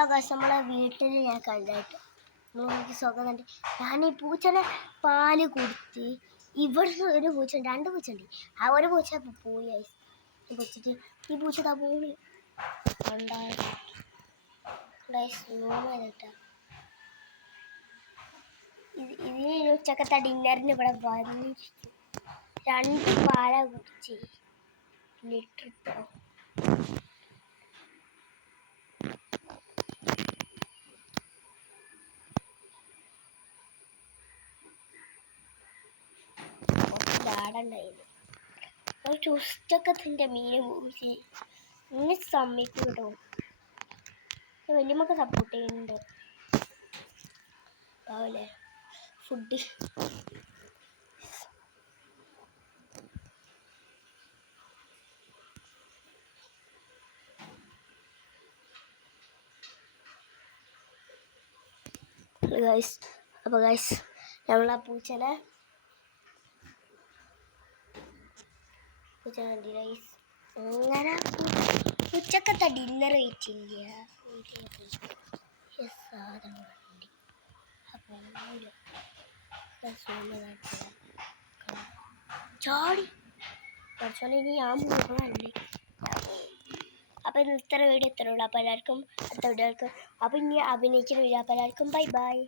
Hello guys, നമ്മളെ വീട്ടിൽ ഞാൻ കണ്ടായിട്ട് എനിക്ക് സുഖം കണ്ട് ഞാൻ ഈ പൂച്ചനെ പാല് കൊടുത്ത് ഇവിടുന്ന് ഒരു പൂച്ച ഉണ്ട്, 2 പൂച്ച ഉണ്ട്. ആ ഒരു പൂച്ച പോയി ഗൈസ്. വെച്ചിട്ട് ഈ പൂച്ച താ പോയി ഇതിന് ഉച്ചക്കത്തെ ഡിന്നറിന് ഇവിടെ വന്നിരിക്കും. 2 പാല കുടിച്ച് ലിറ്ററിട്ടോ. ഉച്ചക്കത്തിൻ്റെ മീൻ പൂച്ചി ഇന്നെ സമ്മതിക്കും കേട്ടോ. വലിയമ്മക്ക് സപ്പോർട്ട് ചെയ്യുന്നുണ്ട് രാവിലെ ഫുഡ്. അപ്പോൾ ഗൈസ് നമ്മളാ പൂച്ചനെ കണ്ടി ഗൈസ്. അങ്ങനെ ഉച്ചക്കത്തെ ഡിന്നർ കഴിച്ചില്ല. ചാടി പഠിച്ചോളി, ഇനി ഞാൻ മുഴുവനുണ്ട്. അപ്പോൾ ഇന്നത്തെ വീഡിയോ ഇത്രയുള്ളൂ. അപ്പോൾ എല്ലാവർക്കും അടുത്ത വീഡിയോക്ക് അപ്പോൾ ഇനി അഭിനയിക്കുന്ന വീഡിയോ. അപ്പോൾ എല്ലാവർക്കും ബൈ ബൈ.